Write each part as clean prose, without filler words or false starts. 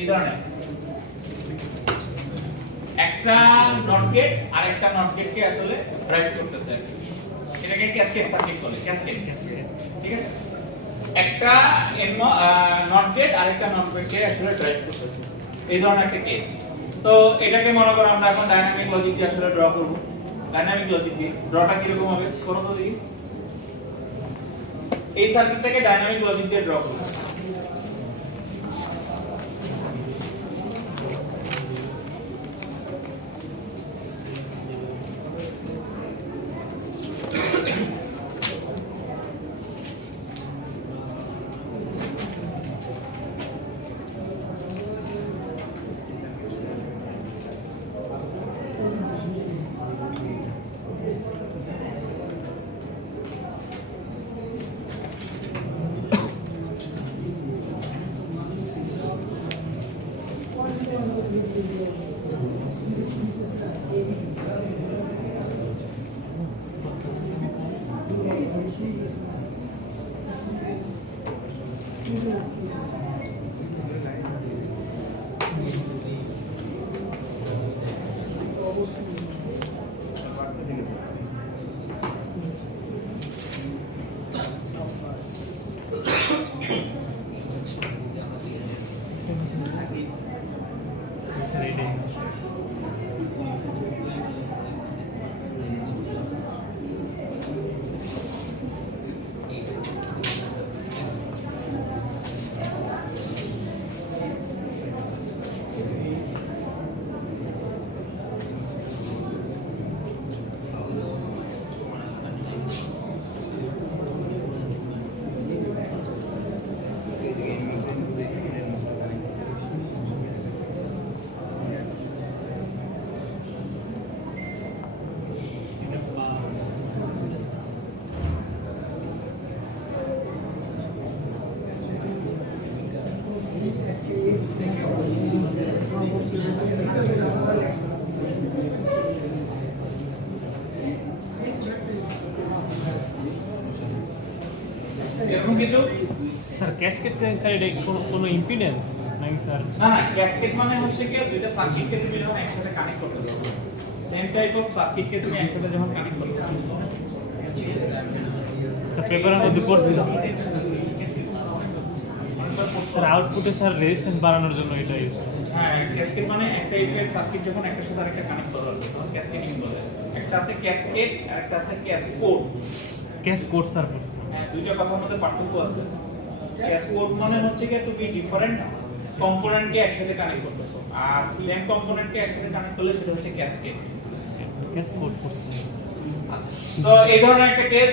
এই ধরনের একটা নট গেট আর একটা নট গেটকে আসলে ড্রাইভ করতেছে আর কি। এটাকে ক্যাসকেড সার্কিট বলে, ক্যাসকেড। ঠিক আছে, একটা নট গেট আর একটা নট গেটকে আসলে ড্রাইভ করতেছে, এই ধরনের একটা কেস। তো এটাকে মনে করো আমরা এখন ডাইনামিক লজিক দিয়ে আসলে ড্র করব। ডাইনামিক লজিক দিয়ে ড্রটা কি রকম হবে করো তো দেখি। এই সার্কিটটাকে ডাইনামিক লজিক দিয়ে ড্র করব। এরকম কিছু স্যার ক্যাসকেড সাইডে কোনো ইম্পিডেন্স নাকি স্যার? না না, ক্যাসকেড মানে হচ্ছে কি দুইটা সার্কিটকে তুমি যখন একসাথে কানেক্ট করতেছো, সেম টাইপ অফ সার্কিটকে তুমি একসাথে যখন কানেক্ট করতেছো, স্যার পেপারের মধ্যে পড়ছিল স্যার আউটপুটে স্যার রেজিস্ট্যান্স বাড়ানোর জন্য এটা ইউজ করে। হ্যাঁ, ক্যাসকেড মানে একটা ইলেকট্রিক সার্কিট যখন একটার সাথে আরেকটা কানেক্ট করা হয় ক্যাসকেডিং বলে। একটা আছে ক্যাসকেড আর একটা আছে ক্যাসকোড। ক্যাসকোড স্যার হ্যাঁ, দুইটা কথার মধ্যে পার্থক্য আছে। ক্যাসকোড মানে হচ্ছে কি তুমি ডিফারেন্ট কম্পোনেন্টকে একসাথে কানেক্ট করতেছো, আর সেম কম্পোনেন্টকে একসাথে কানেক্ট করলে সেটা হচ্ছে ক্যাসকেড। ক্যাসকোড করছে। আচ্ছা, তো এই ধরনের একটা কেস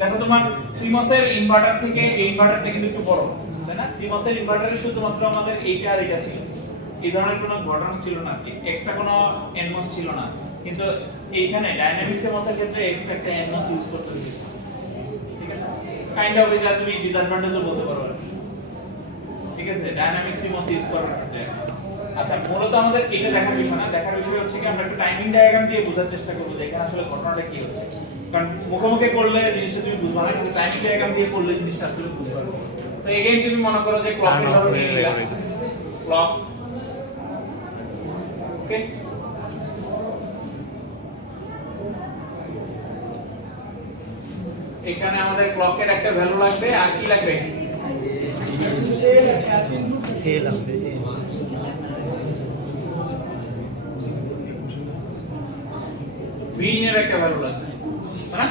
দেখো, তোমার সিমস এর ইনভার্টার থেকে এই ইনভার্টারটা কিন্তু একটু বড়, তাই না? সিমস এর ইনভার্টারে শুধুমাত্র আমাদের এইটা আর এটা ছিল, এই ধরনের কোনো ঘটনা ছিল না, এক্সট্রা কোনো এনমস ছিল না। কিন্তু এইখানে ডাইনামিক সিমস এর ক্ষেত্রে এক্সট্রা একটা এনমস ইউজ করতে হয়েছে। ঠিক আছে, কাইন্ড অফ এটা তুমি ডিসঅ্যাডভান্টেজও বলতে পারো, ঠিক আছে, ডাইনামিক সিমস ইউজ করার ক্ষেত্রে। আচ্ছা, মূলত আমাদের এটা দেখার বিষয় না, দেখার বিষয় হচ্ছে কি আমরা একটু টাইমিং ডায়াগ্রাম দিয়ে বোঝার চেষ্টা করব যে এখানে আসলে ঘটনাটা কি হচ্ছে। কারণ মুখোমুখি করলে জিনিসটা তুমি বুঝবা না, কিন্তু টাইমিং ডায়াগ্রাম দিয়ে পড়লে জিনিসটা আসলে বুঝতে পারবে। তো এগেইন তুমি মনে করো যে ক্লকের ভালো নিয়ে নিলা, ক্লক, ওকে, এখানে আমাদের ক্লকের একটা ভ্যালু লাগবে, আর কি লাগবে? ভিন এর একটা ভ্যালু লাগবে, হ্যাঁ,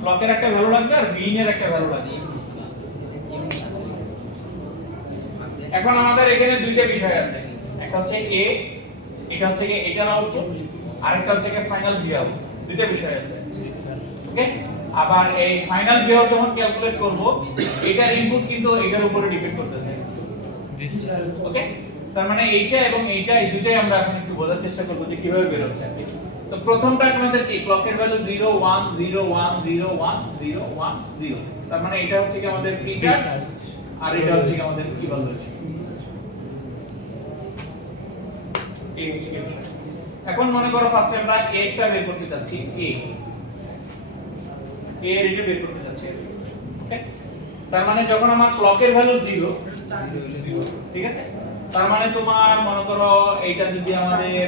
ক্লকের একটা ভ্যালু লাগবে আর ভিন এর একটা ভ্যালু লাগবে। এখন আমাদের এখানে দুইটা বিষয় আছে, একটা হচ্ছে এ, এটা হচ্ছে কি এটার আউটপুট, আর একটা হচ্ছে কি ফাইনাল ভি আউট, দুইটা বিষয় আছে, ওকে। আবার এই ফাইনাল ভি আউট যখন ক্যালকুলেট করব, এটার ইনপুট কিন্তু এটার উপরে ডিপেন্ড করতেছে, ওকে। তার মানে এইটা এবং এইটা, এই দুটোই আমরা এখন একটু বোঝার চেষ্টা করব যে কিভাবে বের হচ্ছে। তো প্রথমটা আমাদের কি, ক্লকের ভ্যালু 0 1 0 1 0 1 0 1 0, তার মানে এটা হচ্ছে কি আমাদের প্রি চার্জ, আর এটা হচ্ছে কি আমাদের কি বলা হচ্ছে, এই হচ্ছে কি বিষয়। এখন মনে করো ফার্স্টে আমরা a টা বের করতে যাচ্ছি, a এর এটা বের করতে যাচ্ছি, ওকে। তার মানে যখন আমার ক্লকের ভ্যালু 0 ঠিক আছে, তার মানে তোমার মনে করো এইটা যদি আমাদের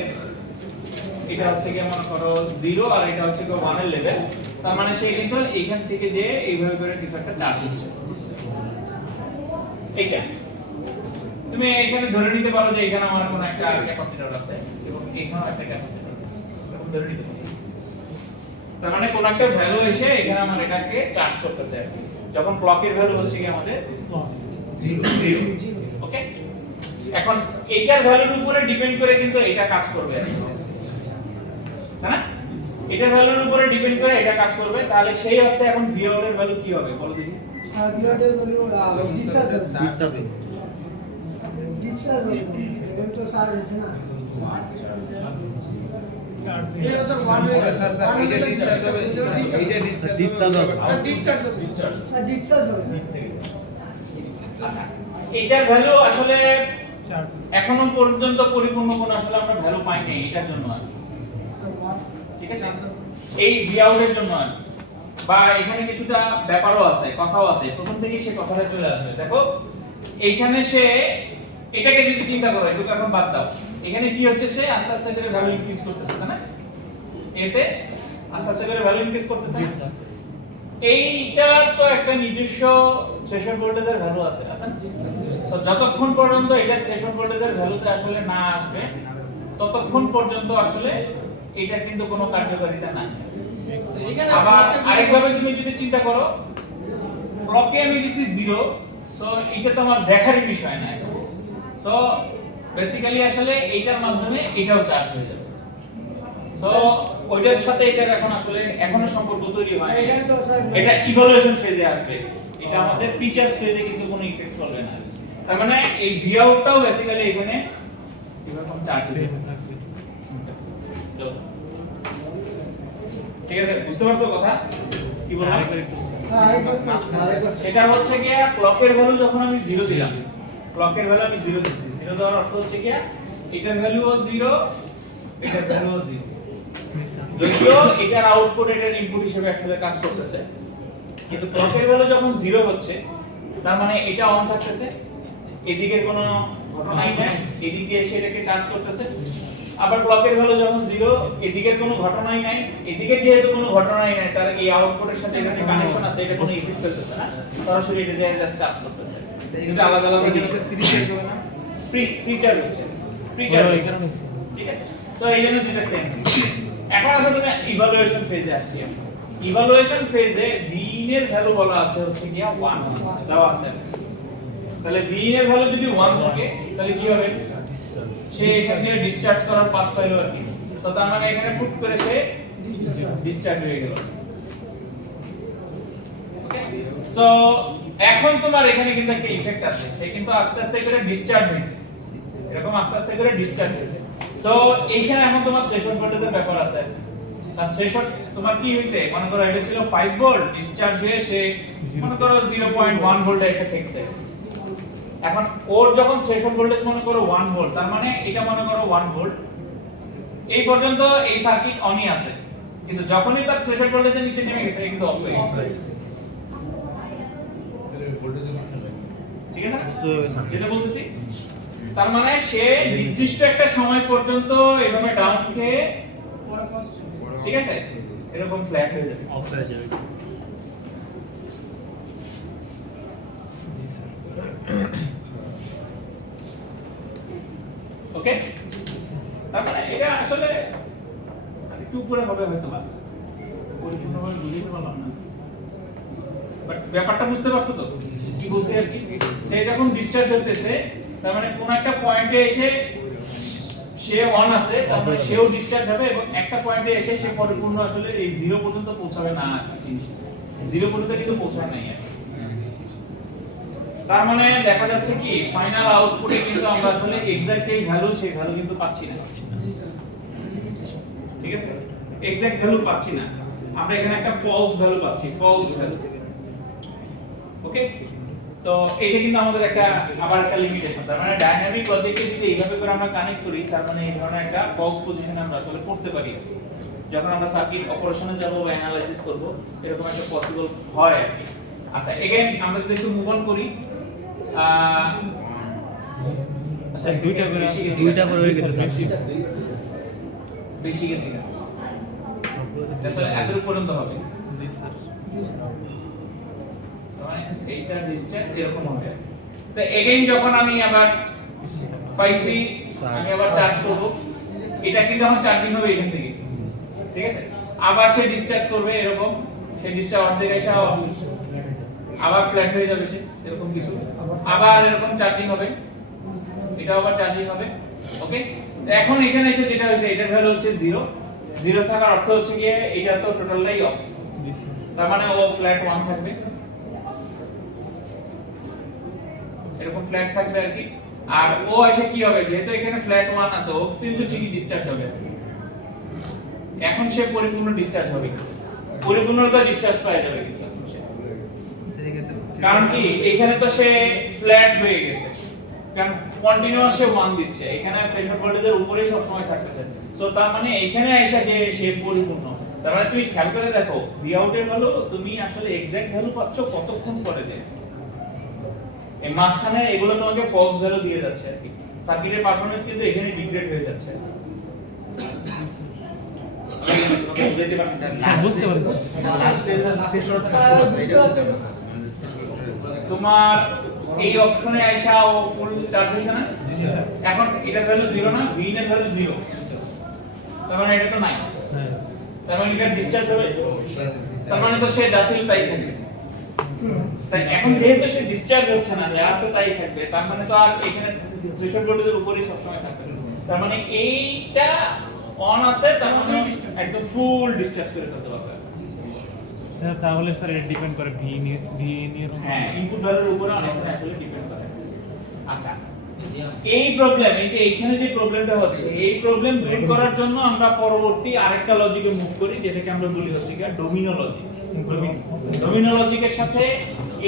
এটা হচ্ছে কি মনে করো 0 আর এটা হচ্ছে কি 1 এর লেভেল, তার মানে সে কিন্তু এইখান থেকে যে এইভাবে করে কিছু একটা চার্জ দিচ্ছে। এইটা তুমি এখানে ধরে নিতে পারো যে এখানে আমার কোনো একটা ক্যাপাসিটর আছে এবং এখানেও একটা ক্যাপাসিটর আছে, এরকম ধরে নিতে পারো। তার মানে কোন একটা ভ্যালু এসে এখানে আমার এটাকে চার্জ করতেছে আর কি। যখন ক্লকের ভ্যালু হচ্ছে কি আমাদের 0। ওকে, এখন এইটার ভ্যালুর উপরে ডিপেন্ড করে কিন্তু এটা কাজ করবে, তাই না? এটার ভ্যালুর উপরে ডিপেন্ড করে এটা কাজ করবে। তাহলে সেই অর্থে এখন ভিআউট এর ভ্যালু কি হবে বলো দেখি? ভিআউট এর ভ্যালু ডিসচার্জ এর তো সার আছে না, এইটার ভ্যালু আসলে এখনো পর্যন্ত পরিপূর্ণ কোনো আসলে আমরা ভ্যালু পাই নাই এটার জন্য আর কি। ঠিক আছে, এই ভিআউট এর জন্য আর কি। বা এখানে কিছুটা ব্যাপারও আছে, কথাও আছে, প্রথম থেকেই সে কথাটা চলে আসবে। দেখো এইখানে সে এটাকে যদি চিন্তা করো, এটুকু এখন বাদ দাও, এখানে কি হচ্ছে সে আস্তে আস্তে করে ভ্যালু ইনক্রিজ করতেছে, তাই না? এতে আস্তে আস্তে করে ভ্যালু ইনক্রিজ করতেছে না? এইটা তো একটা নিজস্ব থ্রেশহোল্ড ভোল্টেজের ভ্যালু আছে, আছে না? সো যতক্ষণ পর্যন্ত এটা থ্রেশহোল্ড ভোল্টেজের ভ্যালুতে আসলে না আসবে ততক্ষণ পর্যন্ত আসলে এটা কিন্তু কোনো কার্যকারিতা নাই। আবার আরেকভাবে তুমি যদি চিন্তা করো, ব্লকে আমি দিছি 0, সো এটা তো আমার দেখারই বিষয় না। সো বেসিক্যালি আসলে এইটার মাধ্যমে এটাও চার্জ হয়ে যাবে। তো ওইটার সাথে এটার এখন আসলে এখনো সম্পর্ক তৈরি হয়, এটা ইভালুয়েশন ফেজে আসবে। এটা আমাদের প্রিচার্জ ফেজে কিন্তু কোনো ইফেক্ট করবে না। তার মানে এই ভিআউটটাও বেসিক্যালি এখানে এরকম চার্জ হবে। ঠিক আছে, বুঝতে পারছো কথা কি বললাম? সেটা হচ্ছে কি ক্লকের ভ্যালু যখন আমি 0 দিলাম, ক্লকের ভ্যালু আমি 0 দিছি, 0 দেওয়ার অর্থ হচ্ছে কি এটার ভ্যালুও 0, এটার ভ্যালুও 0। যদিও এটার আউটপুট এটার ইনপুট হিসেবে আসলে কাজ করতেছে, কিন্তু ক্লকের ভ্যালু যখন 0 হচ্ছে তার মানে এটা অন থাকতেছে, এদিকের কোনো ঘটনাই নাই, এদিক দিয়ে এসে এটাকে চার্জ করতেছে। আবার ক্লকের ভ্যালু যখন 0, এদিকের কোনো ঘটনাই নাই, এদিকে যেহেতু কোনো ঘটনাই নাই, তার এই আউটপুটের সাথে এখানে কানেকশন আছে, এটা কোনো ইফেক্ট ফেলতেছে না, সরাসরি এটা জাস্ট চার্জ করতেছে। এটা আলাদা আলাদা জিনিস প্রিচার্জ হবে না, প্রিচার্জ হচ্ছে, প্রিচার্জ হচ্ছে। ঠিক আছে, তো এই জন্য দুটো সেম। এখন আসলে তুমি ইভালুয়েশন ফেজে আসছি। ইভালুয়েশন ফেজে ভিইন এর ভ্যালু বলা আছে হচ্ছে কি 1 দেওয়া আছে। তাহলে ভিইন এর ভ্যালু যদি 1 থাকে তাহলে কি হবে? সে এখান দিয়ে ডিসচার্জ করার পাথ পাইলো আর কি। তো তার মানে এখানে ফুট করে সে ডিসচার্জ হয়ে গেল। ওকে, সো এখন তোমার এখানে কিন্তু একটা ইফেক্ট আছে, সে কিন্তু আস্তে আস্তে করে ডিসচার্জ হইছে, এরকম আস্তে আস্তে করে ডিসচার্জ হইছে। সো এইখানে এখন তোমার থ্রেশহোল্ড ভোল্টেজের ব্যাপার আছে। তার থ্রেশহোল্ড তোমার কি হইছে, মনে করো এটা ছিল 5 ভোল্ট, ডিসচার্জ হয়ে সে মনে করো 0.1 ভোল্টে এসে ঠেকছে। এখন ওর যখন থ্রেশহোল্ড ভোল্টেজ মনে করো 1 ভোল্ট, তার মানে এটা মনে করো 1 ভোল্ট, এই পর্যন্ত এই সার্কিট অনই আছে, কিন্তু যখনই তার থ্রেশহোল্ড ভোল্টেজের নিচে নেমে গেছে কিন্তু অফ হয়ে গেছে। ঠিক আছে, যেটা বলতেছি, তার মানে সে নির্দিষ্ট একটা সময় পর্যন্ত এভাবে ডাউন খেয়ে, ঠিক আছে, এরকম ফ্ল্যাট হয়ে যাবে, অফ হয়ে যাবে। ওকে, তারপরে এটা আসলে একটু উপরে হবে হয়তো বা পরিপূর্ণভাবে বুঝতে পারলাম না, বাট ব্যাপারটা বুঝতে পারছো তো কি বলছি আর কি? সে যখন ডিসচার্জ হতেছে তার মানে কোন একটা পয়েন্টে এসে সে অন আছে, তার মানে সেও ডিসচার্জ হবে এবং একটা পয়েন্টে এসে সে পরিপূর্ণ আসলে এই 0 পর্যন্ত পৌঁছাবে না, 0 পর্যন্ত কিন্তু পৌঁছায় নাই। তার মানে দেখা যাচ্ছে কি ফাইনাল আউটপুটে কিন্তু আমরা আসলে এক্সাক্ট এই ভ্যালু, সেই ভ্যালু কিন্তু পাচ্ছি না। ঠিক আছে, এক্সাক্ট ভ্যালু পাচ্ছি না, আমরা এখানে একটা ফলস ভ্যালু পাচ্ছি, ফলস ভ্যালু। ওকে, তো এটা কিন্তু আমাদের একটা আবার একটা লিমিটেশন। তার মানে ডাইনামিক লজিককে যদি এইভাবে করে আমরা কানেক্ট করি, তার মানে এই ধরনের একটা ফলস পজিশনে আমরা আসলে পড়তে পারি যখন আমরা সার্কিট অপারেশনে যাব বা অ্যানালাইসিস করব, এরকম একটা পসিবল হয় আর কি। আচ্ছা, এগেইন আমরা যদি একটু মুভ অন করি, আচ্ছা দুইটা করে হয়ে গেছে বেশি গেছে না আসলে এতটুকু পর্যন্ত হবে জি স্যার মানে এইটা ডিসচার্জ এরকম হবে তো এগেইন যখন আমি আবার পাইছি আমি আবার চার্জ করব এটা কিন্তু এখন চার্জিং হবে এখান থেকে ঠিক আছে আবার সে ডিসচার্জ করবে এরকম সেই ডিসচার্জ অর্ধেক এসে আবার ফ্ল্যাট হয়ে যাবে সে এরকম কিছু আবার এরকম চার্জিং হবে এটা আবার চার্জিং হবে ওকে এখন এখানে এসে যেটা হয়েছে এটার ভ্যালু হচ্ছে 0 0 থাকার অর্থ হচ্ছে কি এটা তো টোটালটাই অফ জি স্যার তার মানে ও ফ্ল্যাট 1 থাকবে এরকম ফ্ল্যাট থাকবে আর কি আর ও এসে কি হবে যেহেতু এখানে ফ্ল্যাট 1 আছে ও কিন্তু ঠিকই ডিসচার্জ হবে এখন সে পরিপূর্ণ ডিসচার্জ হবে পরিপূর্ণতা ডিসচার্জ পাওয়া যাবে কিন্তু এখন সে। কারণ কি এখানে তো সে ফ্ল্যাট হয়ে গেছে কারণ কন্টিনিউয়াস সে 1 দিচ্ছে এখানে থ্রেশহোল্ড ভোল্টেজের উপরেই সব সময় থাকতেছে সো তার মানে এখানে আইসা যে সে পরিপূর্ণ তার মানে তুমি খেয়াল করে দেখো ভি আউট এর ভ্যালু তুমি আসলে এক্সাক্ট ভ্যালু পাচ্ছ কতক্ষণ পরে যে এই মাঝখানে এগুলো তোমাকে ফলস ভ্যালু দিয়ে যাচ্ছে আর কি সার্কিটের পারফরম্যান্স কিন্তু এখানে ডিগ্রেড হয়ে যাচ্ছে বুঝতে পারছেন বুঝতে পারছি তোমার এই অপশনে আইসা ও ফুল চার্জ হইছে না এখন এটা ভ্যালু 0 না ভি এর ভ্যালু 0 তার মানে এটা তো নাই হ্যাঁ তার মানে এটা ডিসচার্জ হবে তার মানে তো সে যা ছিল তাই থাকবে তাই এখন যেহেতু সে ডিসচার্জ হচ্ছে না যা আছে তাই থাকবে তার মানে তো আর এখানে থ্রেশহোল্ড ভোল্টেজের উপরেই সব সময় থাকবে তার মানে এইটা অন আছে তার মানে একদম ফুল ডিসচার্জ করে ফেলতে পারবে স্যার তাহলে স্যার এটা ডিপেন্ড করে ভি নিয়ে হ্যাঁ ইনপুট ভ্যালুর উপরে অনেকটা আসলে ডিপেন্ড করে আচ্ছা এই প্রবলেম এই যে এখানে যে প্রবলেমটা হচ্ছে এই প্রবলেম দূর করার জন্য আমরা পরবর্তী আরেকটা লজিকে মুভ করি যেটাকে আমরা বলি হচ্ছে কি ডোমিনো লজিক ডোমিনো লজিকের সাথে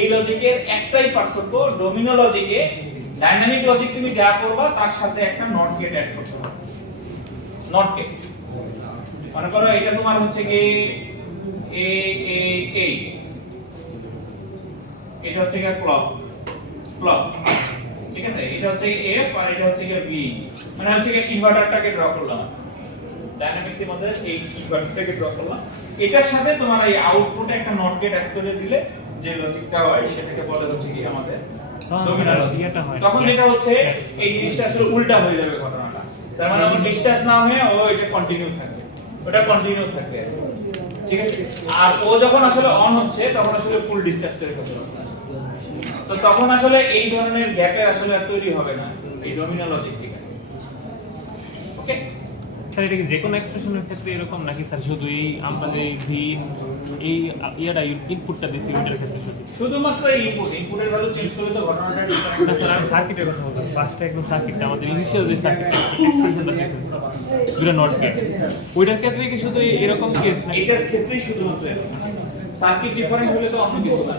এই লজিকের একটাই পার্থক্য ডোমিনো লজিকে ডাইনামিক লজিক তুমি যা করবা তার সাথে একটা নট গেট অ্যাড করতে হবে নট গেট মনে করো এটা তোমার হচ্ছে কি এ এটা হচ্ছে কি ক্লক ঠিক আছে এটা হচ্ছে এফ আর এটা হচ্ছে কি বি মানে হচ্ছে কি ইনভার্টারটাকে ড্র করলাম ডাইনামিক্সের মধ্যে এই ইনভার্টারটাকে ড্র করলাম এটার সাথে তোমার এই আউটপুটে একটা নট গেট অ্যাড করে দিলে যে লজিকটা হয় সেটাকে বলে হচ্ছে কি আমাদের ডোমিনো লজিক তখন যেটা হচ্ছে এই জিনিসটা আসলে উল্টা হয়ে যাবে ঘটনাটা তার মানে ও ডিসচার্জ না হয়ে ও এটা কন্টিনিউ থাকবে ওটা কন্টিনিউ থাকবে ঠিক আছে আর ও যখন আসলে অন হচ্ছে তখন আসলে ফুল ডিসচার্জ করে ফেলবে তো তখন আসলে এই ধরনের গ্যাপের আসলে আর তৈরি হবে না এই ডোমিনো লজিক থেকে ওকে স্যার এটা কি যে কোনো এক্সপ্রেশনের ক্ষেত্রে এরকম নাকি স্যার শুধু এই আমরা যে ভি এই ইয়াটা ইনপুটটা দিছি ওইটার ক্ষেত্রে শুধুমাত্র ইনপুটের ভ্যালু চেঞ্জ করলে তো ঘটনাটা না ডিফারেন্ট স্যার আমি সার্কিটের কথা বলছি ফার্স্টে একদম সার্কিটটা আমাদের ইনিশিয়াল যে সার্কিট এক্সপ্রেশনটা দিয়েছেন স্যার দুটো নট গেট ওইটার ক্ষেত্রে কি শুধু এরকম কেস না এটার ক্ষেত্রেই শুধুমাত্র সার্কিট ডিফারেন্ট হলে তো অন্য কিছু না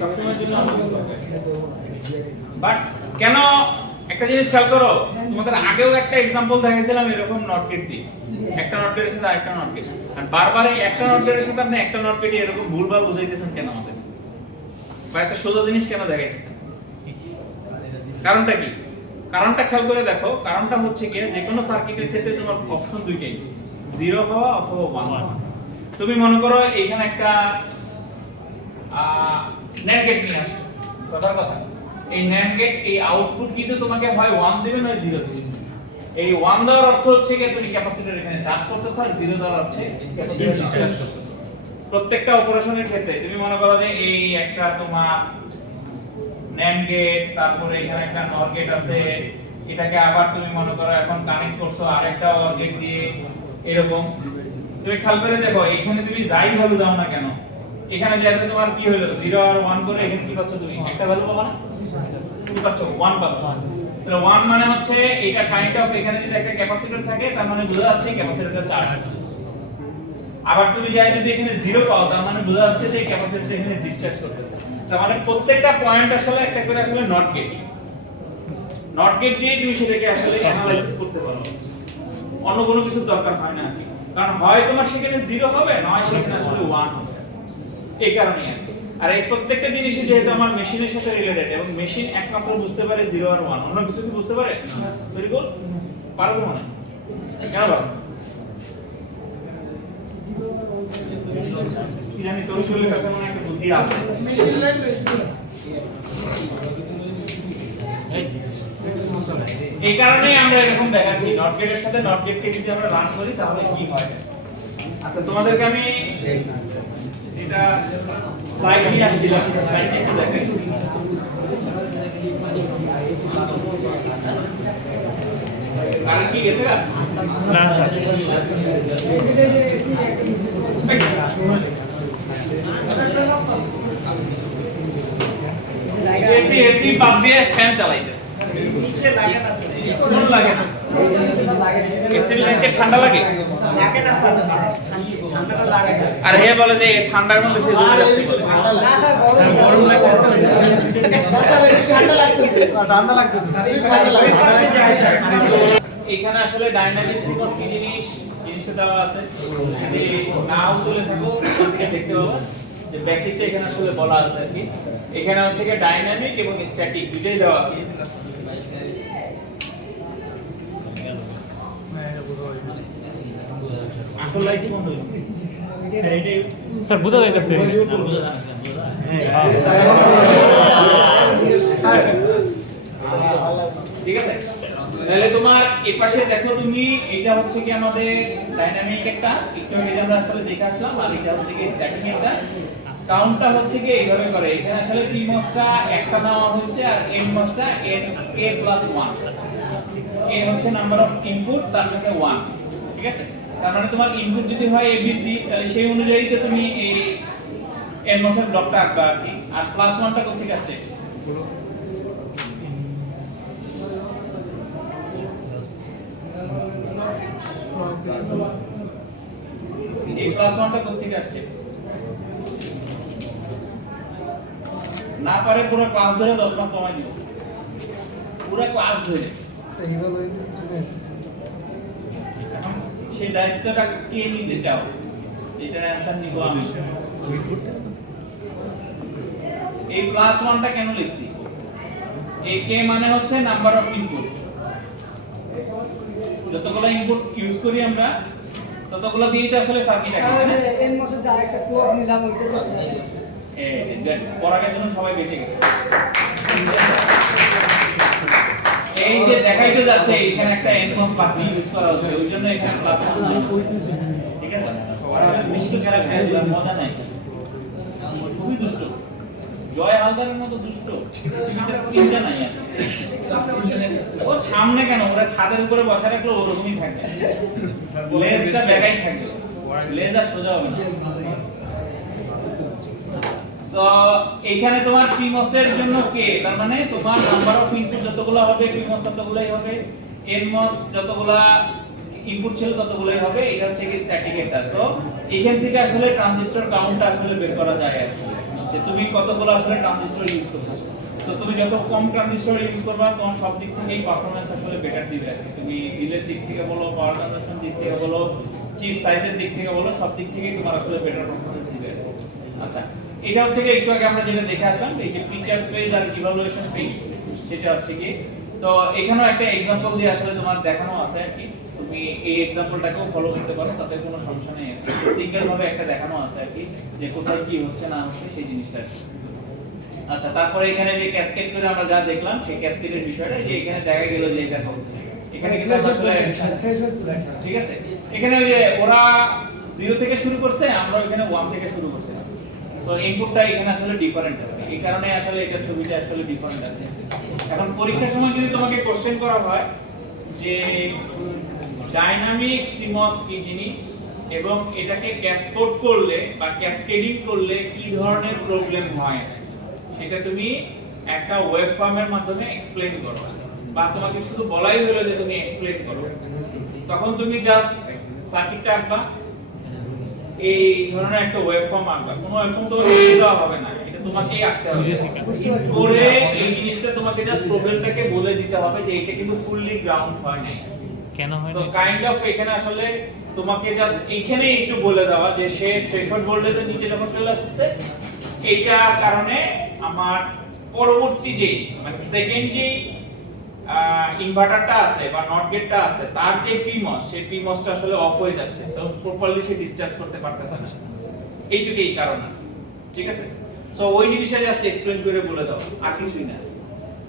সবসময়ের জন্য অন্য কিছু হবে বাট কেন একটা জিনিস খেয়াল করো তোমাদের আগেও একটা एग्जांपल দেখাইছিলাম এরকম নট গেট দিয়ে একটা নট গেটের সাথে আরেকটা নট গেট আর বারবার এই একটা নট গেটের সাথে আপনি একটা নট গেট এরকম ভুলভাল বুঝাইতেছেন কেন আমাদের বা একটা সোজা জিনিস কেন দেখাইতেছেন কারণটা কি কারণটা খেয়াল করে দেখো কারণটা হচ্ছে কি যে কোনো সার্কিটের ক্ষেত্রে তোমার অপশন দুইটাই 0 হওয়া অথবা 1 হওয়া তুমি মনে করো এখানে একটা NAND গেট নিয়ে আসছো কথার কথা এই NAND গেট এই আউটপুট কিন্তু তোমাকে হয় 1 দিবে নয় 0 দিবে এই 1 দেওয়ার অর্থ হচ্ছে কি তুমি ক্যাপাসিটর এখানে চার্জ করতেছো আর 0 দেওয়ার অর্থে ক্যাপাসিটর ডিসচার্জ করতেছো প্রত্যেকটা অপারেশনের ক্ষেত্রে তুমি মনে করো যে এই একটা তোমার NAND গেট তারপরে এখানে একটা NOR গেট আছে এটাকে আবার তুমি মনে করো এখন কানেক্ট করছো আরেকটা OR গেট দিয়ে এরকম তুমি খেয়াল করে দেখো এখানে তুমি যাই ভ্যালু দাও না কেন এখানে যেহেতু তোমার কি হলো 0 আর 1 করে এখানে কি পাচ্ছ তুমি একটা ভ্যালু পাবা না কি পাচ্ছ 1 পাচ্ছ তাহলে 1 মানে হচ্ছে এটা কাইন্ড অফ এখানে যদি একটা ক্যাপাসিটর থাকে তার মানে বোঝা যাচ্ছে ক্যাপাসিটরটা চার্জ আছে আবার তুমি যাই যদি এখানে 0 পাও তার মানে বোঝা যাচ্ছে যে ক্যাপাসিটর এখানে ডিসচার্জ করতেছে তার মানে প্রত্যেকটা পয়েন্ট আসলে একটা করে আসলে নট গেট দিয়ে তুমি সেটাকে আসলে অ্যানালাইসিস করতে পারো অন্য কোনো কিছু দরকার হয় না কারণ হয় তোমার সেখানে 0 হবে নয় সেখানে আসলে 1 হবে এই কারণেই আর কি আর এই প্রত্যেকটা জিনিসই যেহেতু আমার মেশিনের সাথে রিলেটেড এবং মেশিন একমাত্র বুঝতে পারে 0 আর 1, অন্য কিছু কি বুঝতে পারে? Very good. পারো তো মনে হয়? কেন পারো? কি জানি তোর শরীরের কাছে মনে হয় একটা বুদ্ধি আছে। এই কারণেই আমরা এরকম দেখাচ্ছি নট গেটের সাথে নট গেটকে যদি আমরা রান করি তাহলে কি হয়। আচ্ছা তোমাদেরকে আমি এটা স্লাইড নিয়ে আসছিলাম, স্লাইডটা একটু দেখাই। আর কি গেছে না? না স্যার, এসি এসি বাদ দিয়ে ফ্যান চালাইতে কোন লাগে না? এসি নিচে ঠান্ডা লাগে? লাগে না স্যার, ঠান্ডাটা লাগে না। আর হে বলে যে ঠান্ডার মধ্যে সে দূরে রাখতে বলে। না স্যার গরম লাগছে ঠান্ডা লাগতেছে, ঠান্ডা লাগতেছে, ঠান্ডা লাগতেছে। এখানে আসলে ডাইনামিক সিকোয়েন্স কি জিনিসটা দেওয়া আছে, যে নাও তুলে থাকো এখান থেকে দেখতে পাবো যে বেসিকটা এখানে আসলে বলা আছে আর কি। এখানে হচ্ছে কি ডাইনামিক এবং স্ট্যাটিক দুটোই দেওয়া আছে। আসল লাইট বন্ধ হইল স্যার বোঝা যাইতেছে। ঠিক আছে, তাহলে তোমার এই পাশে দেখো তুমি, এটা হচ্ছে কি আমাদের ডাইনামিক একটা, একটু আগে আমরা আসলে দেখে আসলাম, আর এটা হচ্ছে কি স্ট্যাটিক একটা। কাউন্টটা হচ্ছে কি এইভাবে করে, এখানে আসলে প্রিমসটা একটা নেওয়া হয়েছে আর এনমসটা k+1, k হচ্ছে নাম্বার অফ ইনপুট, তার সাথে 1, ঠিক আছে। তার মানে তোমার ইনপুট যদি হয় abc, তাহলে সেই অনুযায়ীতে তুমি এই এনমসের ব্লকটা আঁকবা আর কি। আর +1টা কোথা থেকে আসছে? এই +1টা কোথা থেকে আসছে? না পারে পুরো ক্লাস ধরে 10 মার্ক কমাই দিব, পুরো ক্লাস ধরে। এখন সেই দায়িত্বটা কে নিতে চাও? এটার অ্যানসার নিব আমি। এই +1টা কেন লিখছি? এই কে মানে হচ্ছে নাম্বার অফ ইনপুট, যতগুলো ইনপুট ইউজ করি আমরা ততগুলো দিয়েই তো আসলে সার্কিট আঁকি, তাই না? এর মধ্যে আরেকটা ক্লক নিলাম ওইটা তো পড়ার জন্য সবাই বেঁচে গেছে। এই যে দেখাইতে যাচ্ছে এখানে একটা এনমস বাতি ইউজ করা হচ্ছে, ওই জন্য এখানে প্লাস, ঠিক আছে। আসলে দুষ্ট খেলা খেলে দিলাম, মজা নাই, খুবই দুষ্ট। জয় হালদারের মতো দুষ্ট তিনটা নাই আর। ওর সামনে কেন, ওরা ছাদের উপরে বসা রাখলে ওরকমই থাকবে, লেজটা বেকাই থাকবে, লেজ আর সোজা হবে না। তো এখানে তোমার প্রিমসের জন্য কে, তার মানে তোমার নাম্বার অফ ইনপুট যতগুলো হবে প্রিমস ততগুলাই হবে, এনমস যতগুলো ইনপুট ছিল ততগুলাই হবে। এটা হচ্ছে কি স্ট্যাটিক এটা। সো এখান থেকে আসলে ট্রানজিস্টর কাউন্টটা আসলে বের করা যায় আর কি, যে তুমি কতগুলো আসলে ট্রানজিস্টর ইউজ করতেছো। তো তুমি যত কম ট্রানজিস্টর ইউজ করবা তোমার সব দিক থেকেই পারফরম্যান্স আসলে বেটার দিবে আর কি। তুমি রিলের দিক থেকে বলো, পাওয়ার কনজাম্পশন দিক থেকে বলো, চিপ সাইজের দিক থেকে বলো, সব দিক থেকেই তোমার আসলে বেটার পারফরম্যান্স দিবে। আচ্ছা, এটা হচ্ছে কি একটু আগে আমরা যেটা দেখে আসলাম, এই যে ফিচার স্পেস আর ইভালুয়েশন ফেজ, সেটা হচ্ছে কি। তো এখানেও একটা एग्जांपल দিয়ে আসলে তোমার দেখানো আছে আর কি, তুমি এই एग्जांपलটাকেও ফলো করতে পারো, তাতে কোনো সমস্যা নেই। সিঙ্গেল ভাবে একটা দেখানো আছে আর কি, যে কোথায় কি হচ্ছে না হচ্ছে সেই জিনিসটা। আচ্ছা, তারপরে এখানে যে ক্যাসকেড করে আমরা যা দেখলাম সেই ক্যাসকেডের বিষয়টা, যে এখানে দেখা গেল যে দেখো এখানে কিন্তু আসলে ঠিক আছে, এখানে ওই যে ওরা 0 থেকে শুরু করছে, আমরা এখানে 1 থেকে শুরু করছি। সো ইনপুটটা এখানে আসলে ডিফারেন্ট হবে, এই কারণে আসলে এটা ছবিটা আসলে ডিফারেন্ট আছে। এখন পরীক্ষার সময় যদি তোমাকে কোশ্চেন করা হয় যে ডাইনামিক সিমস কি জিনিস এবং এটাকে ক্যাসকেড করলে বা ক্যাসকেডিং করলে কি ধরনের প্রবলেম হয়, সেটা তুমি একটা ওয়েব ফর্মের মাধ্যমে এক্সপ্লেইন করো, বা তোমাকে শুধু বলাই হলো যে তুমি এক্সপ্লেইন করো, তখন তুমি জাস্ট সার্কিটটা আঁকবা, এই ধরনের একটা ওয়েব ফর্ম আঁকবা। কোনো ওয়েব ফর্ম তো দেওয়া হবে না, এটা তোমাকেই আঁকতে হবে করে। এই জিনিসটা তোমাকে জাস্ট প্রবলেমটাকে বলে দিতে হবে যে এটা কিন্তু ফুললি গ্রাউন্ড হয় নাই, কেন হয় তো না? কাইন্ড অফ এখানে আসলে তোমাকে জাস্ট এইখানে একটু বলে দেওয়া যে সে থ্রেশহোল্ড ভোল্টেজের নিচে যখন চলে আসছে এইটার কারণে আমার পরবর্তী যে মানে সেকেন্ড যে ইনভার্টারটা আছে বা নট গেটটা আছে তার যে পিমস সেই পিমসটা আসলে অফ হয়ে যাচ্ছে সো প্রপারলি সে ডিসচার্জ করতে পারতেছে না এইটুকুই এই কারণ ঠিক আছে সো ওই জিনিসটা জাস্ট এক্সপ্লেইন করে বলে দাও আর কিছুই না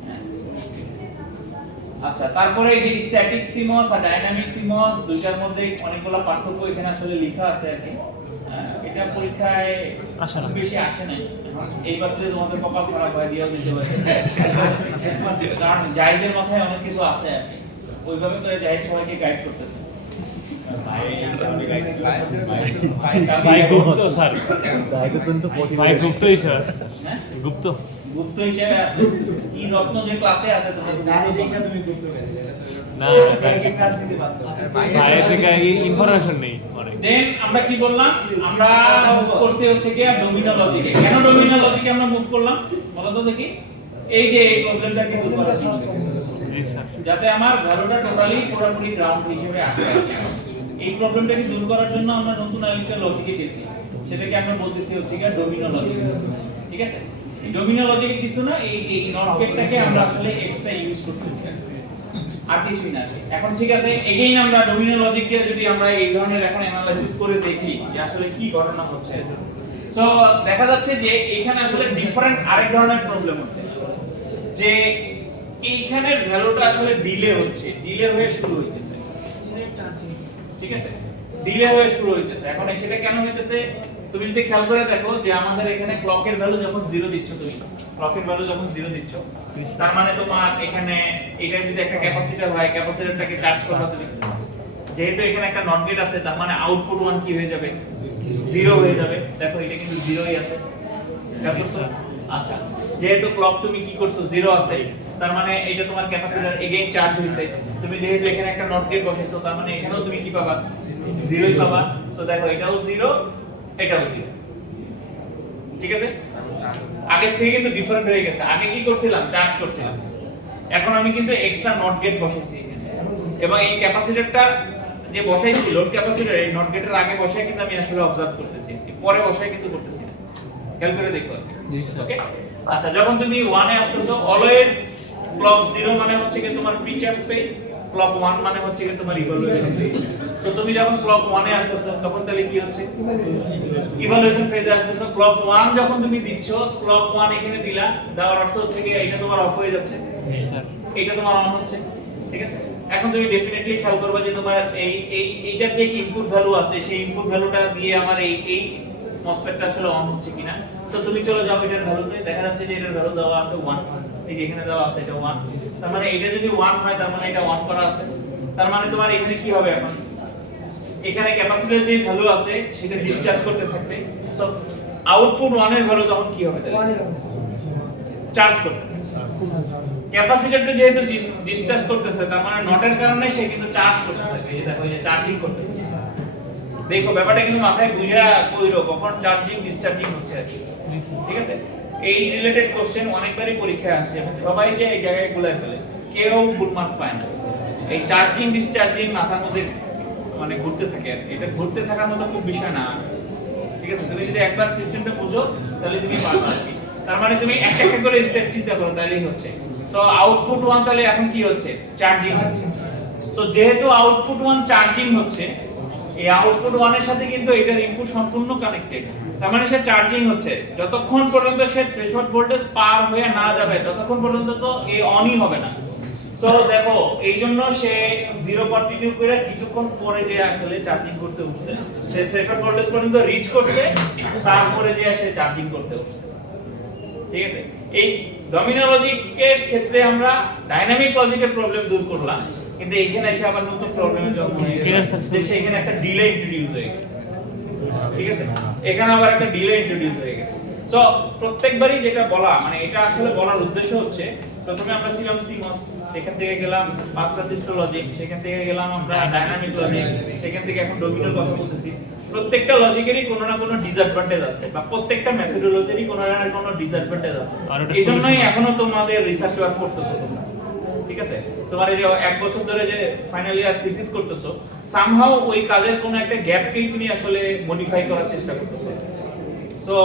হ্যাঁ। আচ্ছা তারপরে এই যে স্ট্যাটিক সিমস আর ডাইনামিক সিমস দুইটার মধ্যে অনেকগুলো পার্থক্য এখানে আসলে লেখা আছে আর কি এটা পরীক্ষায় আসে না। বেশি আসে নাই এইবার যদি তোমাদের কপাল খারাপ হয় দিয়েও দিতে পারে কারণ জাহিদের মাথায় অনেক কিছু আছে আর কি ওইভাবে করে জাহিদ সবাইকে গাইড করতেছে ভাই গুপ্ত স্যার ভাই গুপ্ত হিসেবে আছে হ্যাঁ? গুপ্ত গুপ্ত হিসেবে আছে কি রত্ন যে ক্লাসে আছে তোমাদের গাড়ি দেখে তুমি গুপ্ত করে দিলে না ব্যাংকিং রাজনীতি বাদ দাও ভাই থেকে ইনফরমেশন নেই অনেক দেন আমরা কি বললাম আমরা মুভ করতে হচ্ছে কি ডোমিনো লজিকে কেন ডোমিনো লজিকে আমরা মুভ করলাম বলো তো দেখি এই যে এই প্রবলেমটাকে দূর করার জন্য জি স্যার যাতে আমার ভ্যালুটা টোটালি পুরোপুরি গ্রাউন্ড হিসেবে আসে এই প্রবলেমটাকে দূর করার জন্য আমরা নতুন আরেকটা লজিকে গেছি সেটাকে আমরা বলতেছি হচ্ছে কি ডোমিনো লজিক ঠিক আছে এই ডোমিনো লজিকে কিছু না এই নট গেটটাকে আমরা আসলে এক্সট্রা ইউজ করতেছি আর কিছুই না এখন ঠিক আছে এগেইন আমরা ডোমিনো লজিক দিয়ে যদি আমরা এই ধরনের এখন অ্যানালাইসিস করে দেখি যে আসলে কি ঘটনা হচ্ছে সো দেখা যাচ্ছে যে এখানে আসলে ডিফারেন্ট আরেক ধরনের প্রবলেম হচ্ছে যে এইখানের ভ্যালুটা আসলে ডিলে হচ্ছে ডিলে হয়ে শুরু হইতেছে ঠিক আছে ডিলে হয়ে শুরু হইতেছে এখন সেটা কেন হইতেছে তুমি যদি খেয়াল করে দেখো যে আমাদের এখানে ক্লকের ভ্যালু যখন 0 দিচ্ছ তুমি ক্লকের ভ্যালু যখন 0 দিচ্ছ তার মানে তোমার এখানে এটা যদি একটা ক্যাপাসিটর হয় ক্যাপাসিটরটাকে চার্জ করবা তুমি যেহেতু এখানে একটা নট গেট আছে তার মানে আউটপুট 1 কি হয়ে যাবে 0 হয়ে যাবে দেখো এটা কিন্তু 0ই আছে দেখো আচ্ছা যেহেতু ক্লক তুমি কি করছো 0 আছে তার মানে এটা তোমার ক্যাপাসিটর এগেইন চার্জ হইছে তুমি যেহেতু এখানে একটা নট গেট বসাইছো তার মানে এখানেও তুমি কি পাবা 0ই পাবা সো দেখো এটাও 0 এটাও 0 ঠিক আছে আগে থেকে কিন্তু ডিফারেন্ট হয়ে গেছে আগে কি করছিলাম চার্জ করছিলাম এখন আমি কিন্তু এক্সট্রা নট গেট বসাইছি এখানে এবং এই ক্যাপাসিটরটা যে বসাইছি লোড ক্যাপাসিটর এই নট গেটের আগে বসাই কিন্তু আমি আসলে অবজার্ভ করতেছি পরে বসাই কিন্তু করতেছি না খেয়াল করে দেখো ওকে আচ্ছা যখন তুমি 1 এ আসছো অলওয়েজ ক্লক 0 মানে হচ্ছে কি তোমার প্রি চার্জ ফেজ ক্লক 1 মানে হচ্ছে কি তোমার ইভালুয়েশন ফেজ সো তুমি যখন ক্লক 1 এ আসছো তখন তাহলে কি হচ্ছে ইভালুয়েশন ফেজে আসছো ক্লক 1 যখন তুমি দিচ্ছ ক্লক 1 এখানে দিলা দেওয়ার অর্থ হচ্ছে কি এটা তোমার অফ হয়ে যাচ্ছে স্যার এটা তোমার অন হচ্ছে ঠিক আছে এখন তুমি ডেফিনেটলি খেয়াল করবে যে তোমার এইটার যে ইনপুট ভ্যালু আছে সেই ইনপুট ভ্যালুটা দিয়ে আমার এই মসফেটটা আসলে অন হচ্ছে কিনা তো তুমি চলে যাও এটার ভ্যালুতে দেখা যাচ্ছে যে এটার ভ্যালু দেওয়া আছে 1 এই যে এখানে দেওয়া আছে এটা 1 তার মানে এটা যদি 1 হয় তার মানে এটা অন করা আছে তার মানে তোমার এখানে কি হবে এখন এখানে ক্যাপাসিটরের যে ভ্যালু আছে সেটা ডিসচার্জ করতে থাকবে সো আউটপুট 1 এর ভ্যালু তখন কি হবে তাহলে চার্জ করবে ক্যাপাসিটরটা যেহেতু ডিসচার্জ করতেছে তার মানে নটের কারণে সে কিন্তু চার্জ করতেছে এই দেখো এই যে চার্জিং করতেছে দেখো ব্যাপারটা কিন্তু মাথায় বুঝা কইরো কখন চার্জিং ডিসচার্জিং হচ্ছে আর কি ঠিক আছে এই রিলেটেড কোশ্চেন অনেকবারই পরীক্ষায় আসে এবং সবাই যে এই জায়গায় গুলাই ফেলে কেউ ফুল মার্ক পায় না এই চার্জিং ডিসচার্জিং মাথার মধ্যে মানে ঘুরতে থাকে আর কি এটা ঘুরতে থাকার মতো খুব বিষয় না ঠিক আছে তুমি যদি একবার সিস্টেমটা বুঝো তাহলে তুমি পারবে আর কি তার মানে তুমি একটা একটা করে স্টেপ চিন্তা করো তাহলেই হচ্ছে সো আউটপুট 1 তাহলে এখন কি হচ্ছে চার্জিং হচ্ছে সো যেহেতু আউটপুট 1 চার্জিং হচ্ছে এই আউটপুট 1 এর সাথে কিন্তু এটার ইনপুট সম্পূর্ণ কানেক্টেড তার মানে সে চার্জিং হচ্ছে যতক্ষণ পর্যন্ত সে থ্রেশহোল্ড ভোল্টেজ পার হয়ে না যাবে ততক্ষণ পর্যন্ত তো এই অনই হবে না সো দেখো এইজন্য সে 0 কন্টিনিউ করে কিছুক্ষণ পরে যে আসলে চার্জিং করতে উঠছে সে থ্রেশহোল্ড ভোল্টেজ পর্যন্ত রিচ করতে তারপরে যে সে চার্জিং করতে উঠছে ঠিক আছে এই ডমিনো লজিকের ক্ষেত্রে আমরা ডাইনামিক লজিকের প্রবলেম দূর করলাম কিন্তু এখানে এসে আবার নতুন প্রবলেমের জন্ম হয়ে গেছে যে সেখানে একটা ডিলে ইন্ট্রোডিউস হয়ে গেছে ঠিক আছে এখানে আবার একটা ডিলে ইন্ট্রোডিউস হয়ে গেছে সো প্রত্যেকবারই যেটা বলা মানে এটা আসলে বলার উদ্দেশ্য হচ্ছে প্রথমে আমরা ছিলাম সিমস সেখান থেকে গেলাম মাস্টার ডিস্টো লজিক সেখান থেকে গেলাম আমরা ডাইনামিক লজিক সেখান থেকে এখন ডমিনোর কথা বলতেছি প্রত্যেকটা লজিকেরই কোনো না কোনো ডিসঅ্যাডভান্টেজ আছে বা প্রত্যেকটা মেথডোলজিরই কোনো না কোনো ডিসঅ্যাডভান্টেজ আছে এইজন্যই এখনো তোমাদের রিসার্চ ওয়ার্ক করতেছো তোমরা ঠিক আছে তোমার এই যে এক বছর ধরে যে ফাইনাল ইয়ার থিসিস করতেছো সামহাউ ওই কাজের কোনো একটা গ্যাপকেই তুমি আসলে মডিফাই করার চেষ্টা করতেছো সো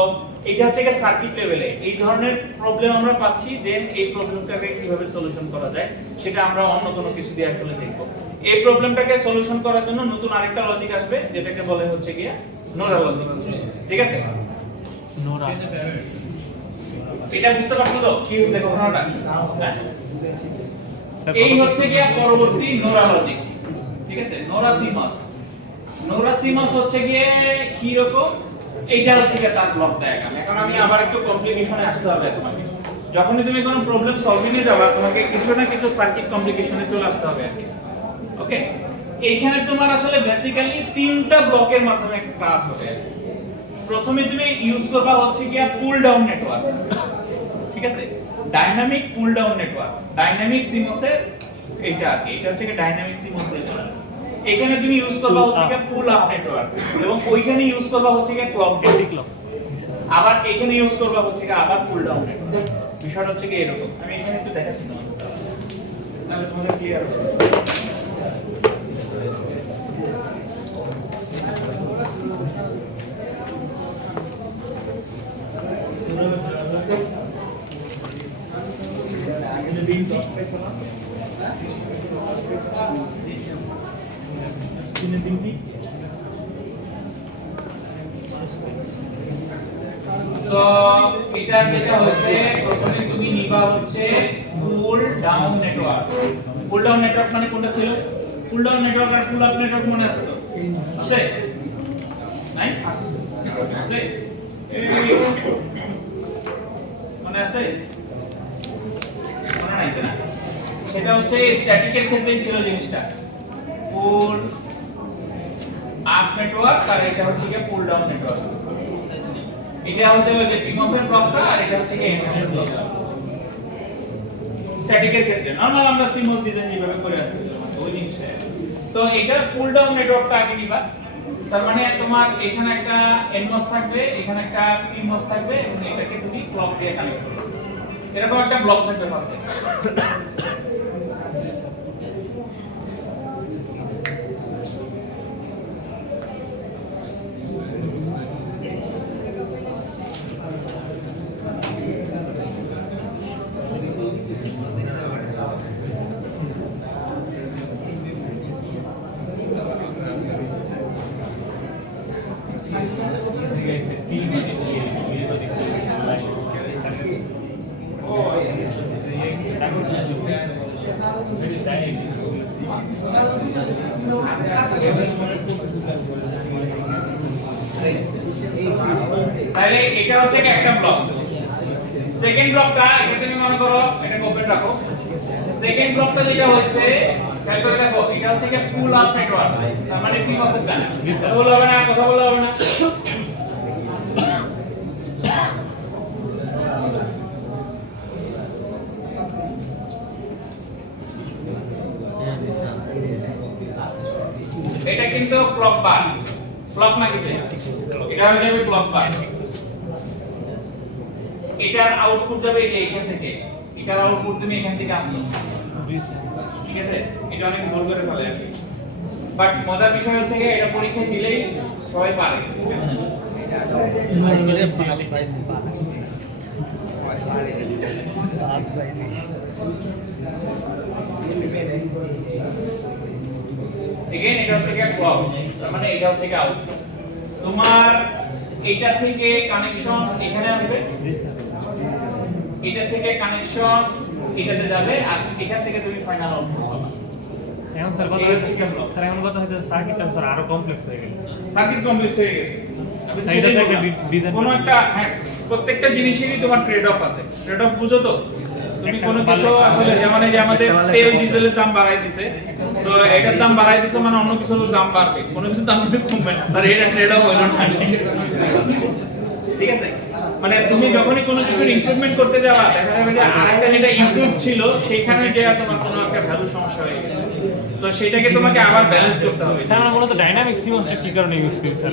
এটা হচ্ছে কি সার্কিট লেভেলে এই ধরনের প্রবলেম আমরা পাচ্ছি, দেন এই প্রবলেমটাকে কিভাবে সলিউশন করা যায় সেটা আমরা অন্য কোনো কিছু দিয়ে আসলে দেখব। এই প্রবলেমটাকে সলিউশন করার জন্য নতুন আরেকটা লজিক আসবে যেটাকে বলে হচ্ছে কি নোরা লজিক। ঠিক আছে, নোরা এটা বুঝতে পারছো তো কি হচ্ছে ঘটনাটা? হ্যাঁ, এই হচ্ছে কি পরবর্তী নোরা লজিক। ঠিক আছে, নোরা সিমাস। নোরা সিমাস হচ্ছে গিয়ে কি রকম, এইটা হচ্ছে কি তার ব্লক ডায়াগ্রাম। এখন আমি আবার একটু কমপ্লিকেশনে আসতে হবে তোমাকে। যখনই তুমি কোনো প্রবলেম সলভিং এ যাবা তোমাকে কিছু না কিছু সার্কিট কমপ্লিকেশনে চলে আসতে হবে আর কি। ওকে, এইখানে তোমার আসলে বেসিক্যালি তিনটা ব্লকের মাধ্যমে একটা কাজ হবে। প্রথমে তুমি ইউজ করবা হচ্ছে কি পুল ডাউন নেটওয়ার্ক। ঠিক আছে, dynamic pull down network, dynamic সিমোসের এটা আর কি, এটা হচ্ছে কি ডাইনামিক সিমোস নেটওয়ার্ক। এখানে তুমি ইউজ করবা হচ্ছে কি পুল আপ নেটওয়ার্ক, এবং ওইখানে ইউজ করবা হচ্ছে কি ক্লক ডেল্টা ক্লক। আবার এখানে ইউজ করবা হচ্ছে কি আবার পুল ডাউন নেটওয়ার্ক। বিষয়টা হচ্ছে কি এরকম, আমি এখানে একটু দেখাচ্ছি না তাহলে তোমাদের ক্লিয়ার হবে। সো এটা যেটা হচ্ছে প্রথমে তুমি নিবা হচ্ছে পুল ডাউন নেটওয়ার্ক। পুল ডাউন নেটওয়ার্ক মানে কোনটা ছিল? পুল ডাউন নেটওয়ার্ক আর পুল আপ নেটওয়ার্ক মনে আছে তো? আছে নাই? আছে মনে আছে? মনে নাই না? সেটা হচ্ছে স্ট্যাটিকের ক্ষেত্রে ছিল জিনিসটা, পুল আপ নেটওয়ার্ক আর এটা হচ্ছে কি পুল ডাউন নেটওয়ার্ক। এটা হচ্ছে ওই যে টিমোসের ব্লকটা আর এটা হচ্ছে কি এমএসের ব্লকটা। স্ট্যাটিকের ক্ষেত্রে নরমাল আমরা সিমোস ডিজাইন যেভাবে করে আসছিলাম ওই জিনিসটা। তো এটা পুল ডাউন নেটওয়ার্কটা আগে নিবা। তার মানে তোমার এখানে একটা এনমস থাকবে, এখানে একটা পিমস থাকবে এবং এটাকে তুমি ক্লক দিয়ে কানেক্ট করবে। এরকম একটা ব্লক থাকবে ফার্স্টে। তাহলে এটা হচ্ছে কি একটা ব্লক। সেকেন্ড ব্লকটা এটা তুমি মনে করো এটা ওপেন রাখো। সেকেন্ড ব্লকটা যেটা হইছে খেয়াল করে দেখো, এটা হচ্ছে কি পুল আপ নেটওয়ার্ক, তার মানে পিমসের প্ল্যান। কথা বলা হবে না, কথা বলা হবে না। এটা কিন্তু ক্লক বার, ক্লক না কিছু, এটা হয়ে যাবে ক্লক বার। এটার আউটপুট যাবে এই যে এখান থেকে, এটার আউটপুট তুমি এখান থেকে আনছো। ঠিক আছে, এটা অনেক ভুল করে ফেলে আছে, বাট মজার বিষয় হচ্ছে যে এটা পরীক্ষায় দিলেই সবাই পারে। এগেইন এটা হচ্ছে কি ক্লক, তার মানে এটা হচ্ছে কি আউট। তোমার এটা থেকে কানেকশন এখানে আসবে, এটা থেকে কানেকশন এটাতে যাবে, আর এখান থেকে তুমি ফাইনাল আউটপুট পাবে। এখন স্যার কথা হচ্ছে স্যার এখন কথা হচ্ছে সার্কিটটা স্যার আরো কমপ্লেক্স হয়ে গেল। সার্কিট কমপ্লেক্স হয়ে গেছে। আমি এটা থেকে ডিজাইন কোনো একটা হ্যাঁ, প্রত্যেকটা জিনিসেরই তোমার ট্রেড অফ আছে। ট্রেড অফ বুঝো তো? তুমি কোনো কিছু আসলে যেমন এই যে আমাদের তেল ডিজেলের দাম বাড়াই দিছে, তো এটার দাম বাড়াই দিছে মানে অন্য কিছুর দাম বাড়বে, কোনো কিছুর দাম কিন্তু কমবে না। স্যার এটা ট্রেড অফ হইল না। ঠিক আছে, মানে তুমি যখনই কোনো কিছুর ইমপ্রুভমেন্ট করতে যাবা দেখা যাবে যে আরেকটা যেটা ইমপ্রুভ ছিল সেখানে যে তোমার কোনো একটা ভ্যালু সমস্যা হয়ে গেছে, তো সেটাকে তোমাকে আবার ব্যালেন্স করতে হবে। স্যার আমরা মূলত ডাইনামিক সিমসটা কি কারণে ইউজ করি স্যার?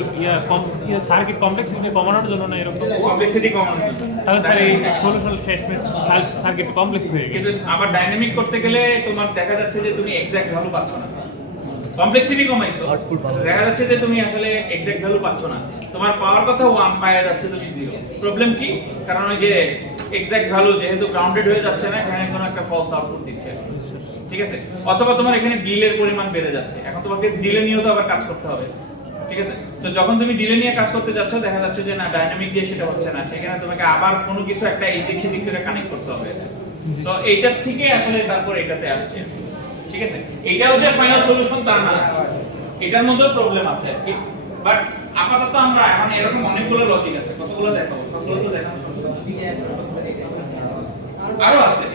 সার্কিট কমপ্লেক্সিটি কমানোর জন্য না এরকম? কমপ্লেক্সিটি কমানো। তাহলে স্যার এই সলিউশন শেষ সার্কিট কমপ্লেক্স হয়ে গেছে। কিন্তু আবার ডাইনামিক করতে গেলে তোমার দেখা যাচ্ছে যে তুমি এক্সাক্ট ভ্যালু পাচ্ছ না। কমপ্লেক্সিটি কমাইছো, Output ভালো। দেখা যাচ্ছে যে তুমি আসলে এক্সাক্ট ভ্যালু পাচ্ছ না, তোমার পাওয়ার কথা 1 পাওয়া যাচ্ছে তুমি 0। প্রবলেম কি? কারণ ওই যে এক্সাক্ট ভ্যালু যেহেতু গ্রাউন্ডেড হয়ে যাচ্ছে না, এখানে কোনো একটা ফলস আউটপুট দিচ্ছে, ঠিক আছে? অথবা তোমার এখানে ডিলের পরিমাণ বেড়ে যাচ্ছে, এখন তোমাকে ডিলে নিয়েও তো আবার কাজ করতে হবে, ঠিক আছে? তো যখন তুমি ডিলে নিয়ে কাজ করতে যাচ্ছ, দেখা যাচ্ছে যে না ডাইনামিক দিয়ে সেটা হচ্ছে না, সেখানে তোমাকে আবার কোনো কিছু একটা এই দিক সেদিক করে কানেক্ট করতে হবে। তো এইটার থেকে আসলে তারপর এটাতে আসছে, ঠিক আছে? এটাও যে ফাইনাল সলিউশন তা না, এটার মধ্যেও প্রবলেম আছে আর কি। বাট আপাতত আমরা এখন এরকম অনেকগুলো লজিক আছে, কতগুলো দেখাবো, সবগুলো তো দেখানো সম্ভব না। আরো আছে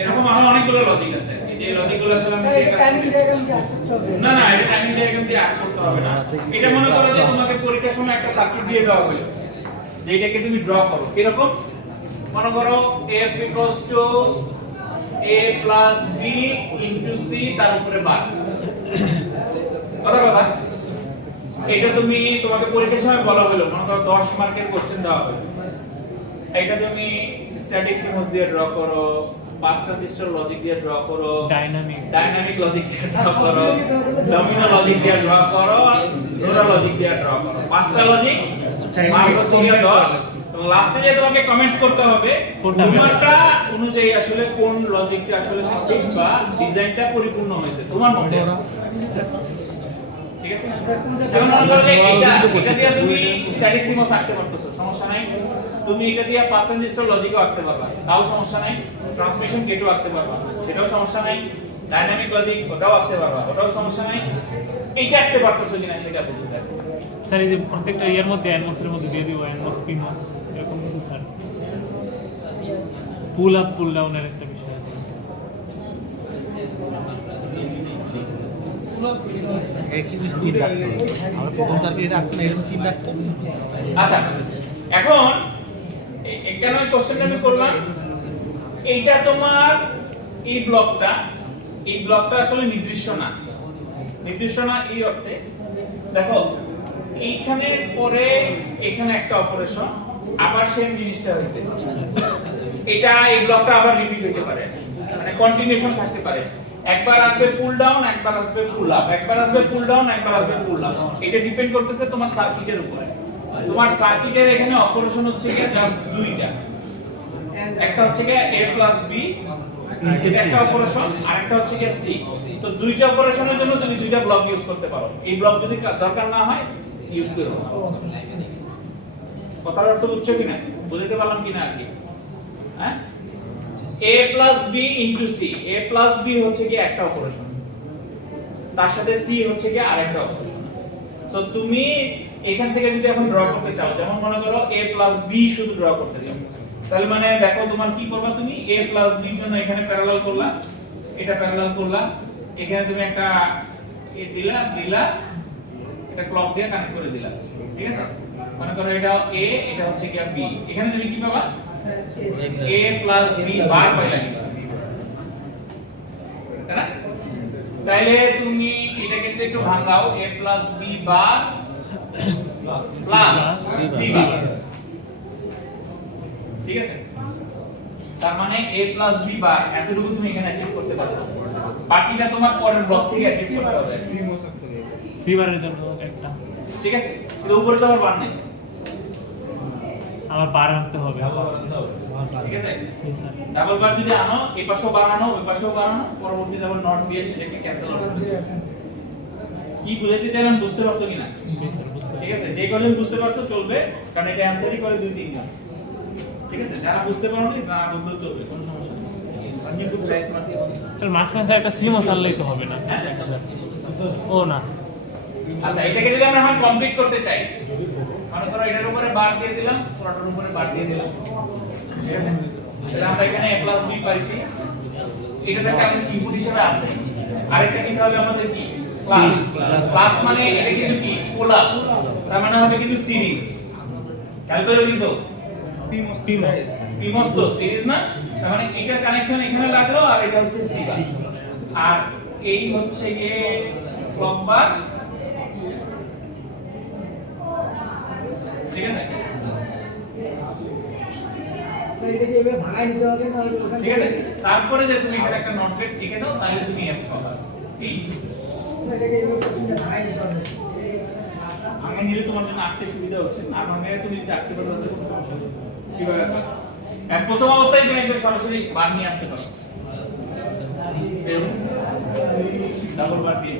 এরকম আরো অনেকগুলো লজিক আছে আর কি, যে লজিকগুলো আসলে আমি দিয়ে কাজ টাইমিং করি। ডায়াগ্রাম কি আসতে হবে? না না, এটা টাইমিং ডায়াগ্রাম দিয়ে আর্ট করতে হবে না। এটা মনে করো যে তোমাকে পরীক্ষার সময় একটা সার্কিট দিয়ে দেওয়া হলো, যে এটাকে তুমি ড্র করো। কিরকম? মনে করো f a plus b into c তার উপরে বার। কথা এটা তুমি তোমাকে পরীক্ষার সময় বলা হলো, মনে করো 10 মার্কের কোশ্চেন দেওয়া হলো, এটা তুমি স্ট্যাটিক সিমস দিয়ে ড্র করো, পাঁচ ট্রানজিস্টর লজিক দিয়ে ড্র করো, ডাইনামিক লজিক দিয়ে ড্র করো, ডমিনো লজিক দিয়ে ড্র করো, লোরা লজিক দিয়ে ড্র করো। পাঁচটা লজিক মার্ক হচ্ছে 10। তো লাস্টে যে তোমাকে কমেন্টস করতে হবে তোমারটা অনুযায়ী আসলে কোন লজিকটা আসলে সিস্টেম বা ডিজাইনটা পরিপূর্ণ হয়েছে তোমার মতে, ঠিক আছে? যেমন মনে করো যে এটা দিয়ে তুমি স্ট্যাটিক সিমস আঁকতে পারতেছো, সমস্যা নাই। তুমি এটা দিয়ে পাঁচ ট্রানজিস্টর লজিকও আঁকতে পারবা, তাও সমস্যা নাই। ট্রান্সমিশন গেটও আঁকতে পারবা, সেটাও সমস্যা নাই। ডাইনামিক লজিক ওটাও আঁকতে পারবা, ওটাও সমস্যা নাই। এইটা আঁকতে পারতেছো কিনা সেটা বুঝতে দেখো। স্যার এই যে প্রত্যেকটা ইয়ার মধ্যে এনমসের মধ্যে দিয়ে দিব এনমস পিমস এরকম কিছু স্যার, পুল আপ পুল ডাউনের একটা বিষয় আছে। আমরা প্রথম সার্কিট রাখছি না, এরকম কি রাখতে হবে? আচ্ছা, এখন কেন এই কোশ্চেনটা আমি করলাম, এইটা তোমার এই ব্লকটা আসলে নির্দিষ্ট না এই অর্থে দেখো এইখানের পরে এখানে একটা অপারেশন আবার সেম জিনিসটা হয়েছে, এটা এই ব্লকটা আবার রিপিট হতে পারে, মানে কন্টিনিউশন থাকতে পারে। একবার আসবে পুল ডাউন, একবার আসবে পুল আপ, একবার আসবে পুল ডাউন, একবার আসবে পুল আপ। এটা ডিপেন্ড করতেছে তোমার সার্কিটের উপরে। তোমার সার্কিটের এখানে অপারেশন হচ্ছে কি জাস্ট দুইটা, একটা হচ্ছে কি a plus b, এটা একটা অপারেশন, আর একটা হচ্ছে কি c। সো দুইটা অপারেশনের জন্য তুমি দুইটা ব্লক ইউজ করতে পারো। এই ব্লক যদি দরকার না হয় ইউজ করো। কথার অর্থ বুঝছো কিনা, বুঝতে পারলাম কিনা আর কি? হ্যাঁ, a plus b into c, a plus b হচ্ছে কি একটা অপারেশন, তার সাথে c হচ্ছে কি আরেকটা অপারেশন। সো তুমি এখান থেকে যদি এখন ড্র করতে চাও, যেমন মনে করো a plus b শুধু ড্র করতে চাও, তাহলে মানে দেখো তোমার কি করবা, তুমি a plus b এর জন্য এখানে প্যারালাল করলা, এটা প্যারালাল করলা, এখানে তুমি একটা এ দিলা এটা ক্লক দিয়ে কানেক্ট করে দিলা, ঠিক আছে? মনে করো এটা a, এটা হচ্ছে কি b, এখানে তুমি কি পাবা a plus b বার পাইলা, তাই না? তাহলে তুমি এটাকে যদি একটু ভাঙাও, a plus b bar plus c বার, ঠিক আছে? তার মানে a plus b বার এতটুকু তুমি এখানে অ্যাচিভ করতে পারছো, বাকিটা তোমার পরের ব্লক থেকে অ্যাচিভ করতে হবে। সিবারের জন্য একটা, ঠিক আছে? শুধু উপরে তো আমার বার নেই, আমার বার আনতে হবে। ঠিক আছে? জি স্যার। ডাবল বার যদি আনো, এই পাশেও বার আনো, ওই পাশেও বার আনো, পরবর্তী ডাবল নট দিয়ে সেটাকে ক্যান্সেল আউট করে দিও। কি বুঝাইতে চাইলাম বুঝতে পারছো কিনা? জি স্যার, বুঝতে ঠিক আছে? যে কজন বুঝতে পারছো চলবে, কারণ এটা অ্যানসারই করে 2-3 জন। ঠিক আছে? যারা বুঝতে পারোনি না বুঝলেও চলবে, কোনো সমস্যা নেই। আমি বুঝতে তার মাঝখানে স্যার একটা সিমস আনলেই তো হবে না? ও না আচ্ছা, এটাকে যদি আমরা এখন কমপ্লিট করতে চাই, মনে করো এটার উপরে বার দিয়ে দিলাম, পুরোটার উপরে বার দিয়ে দিলাম, ঠিক আছে? তাহলে আমরা এখানে a plus b পাইছি, এটা তো একটা ইনপুট হিসেবে আছে। আরেকটা কি হবে আমাদের কি ক্লাস, ক্লাস মানে এটা কিন্তু কি পুল আপ, তার মানে হবে কিন্তু সিরিজ। খেয়াল করো কিন্তু পিমস তো সিরিজ না, তার মানে এটার কানেকশন এখানে লাগলো, আর এটা হচ্ছে সি বার, আর এই হচ্ছে গিয়ে ক্লক বার, ঠিক আছে? তো এটাকে এভাবে ভাঙাই নিতে হবে না, ওখানে ঠিক আছে? তারপরে যে তুমি এখানে একটা নট গেট লিখে দাও, তাহলে তুমি এফ পাবা। কি এটাকে এইভাবে কোশ্চেনটা ভাঙাই নিতে হবে। ভাঙে নিলে তোমার জন্য আঁকতে সুবিধা হচ্ছে, না ভাঙে তুমি যদি আঁকতে পারো তাহলে কোনো সমস্যা নেই। কিভাবে আঁকবে? প্রথম অবস্থায় তুমি একদম সরাসরি বার নিয়ে আসতে পারো, ডাবল বার দিয়ে।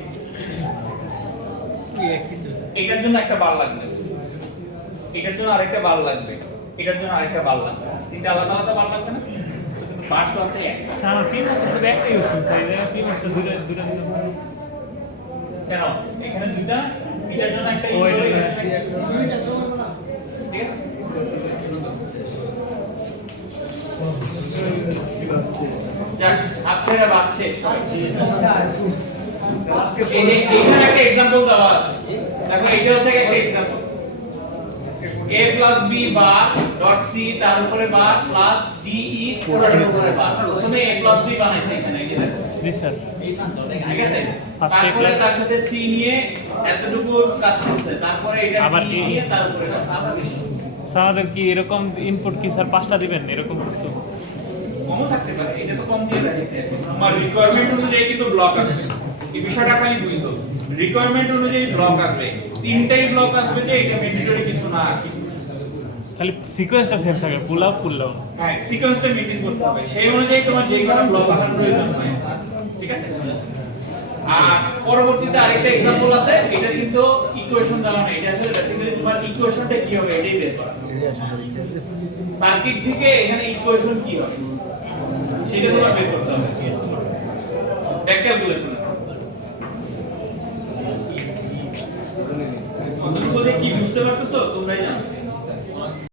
এটার জন্য একটা বার লাগবে, এটার জন্য আরেকটা বার লাগবে, এটার জন্য আরেকটা বার লাগবে, তিনটা আলাদা আলাদা বার লাগবে না? কিন্তু বার তো আছে একটা। স্যার আমার প্রিমাসটা শুধু একটা ইউজ করছি স্যার, এটা প্রিমাসটা দুটো কেন এখানে দুইটা, এটার জন্য একটা ও, ইউজ এটা করবে, এটার জন্য একটা। ঠিক আছে, যাক আচ্ছা এটা বাচ্চে সবাই। এই যে এখানে একটা एग्जांपल দেওয়া আছে, দেখো এটা হচ্ছে একটা example, a plus b bar dot c তার উপরে বার প্লাস de পুরোটার উপরে বার। প্রথমে a plus b বানাইছে এখানে, এই যে দেখো, জি স্যার। ঠিক আছে? First A তারপরে plus- তার সাথে c নিয়ে এতটুকু কাজ করছে, তারপরে এটা আবার d A নিয়ে তার উপরে কাজ। স্যার আমাদের কি এরকম ইনপুট কি স্যার 5টা দিবেন এরকম কিছু? কমও থাকতে পারে, এটা তো কম দিয়ে রাখিছে। তোমার রিকোয়ারমেন্ট অনুযায়ী কিন্তু ব্লক আসবে, এই বিষয়টা খালি বুঝো। রিকোয়ারমেন্ট অনুযায়ী ব্লক আসবে, তিনটাই ব্লক আসবে, যে এটা ম্যান্ডেটরি কিছু না আর কি। খালি সিকোয়েন্সটা সেম থাকে, পুল আপ পুল ডাউন। হ্যাঁ, সিকোয়েন্সটা মেইনটেইন করতে হবে, সেই অনুযায়ী তোমার যে কোনো ব্লক আসার প্রয়োজন হয়, ঠিক আছে? আর পরবর্তীতে আরেকটা एग्जांपल আছে, এটা কিন্তু ইকুয়েশন দেওয়া নাই, এটা আসলে বেসিক্যালি তোমার ইকুয়েশনটা কি হবে এটাই বের করা। সার্কিট থেকে এখানে ইকুয়েশন কি হবে সেটা তোমার বের করতে হবে, ব্যাক ক্যালকুলেশন। কতটুকু যে কি বুঝতে পারতেছো তোমরাই জানো।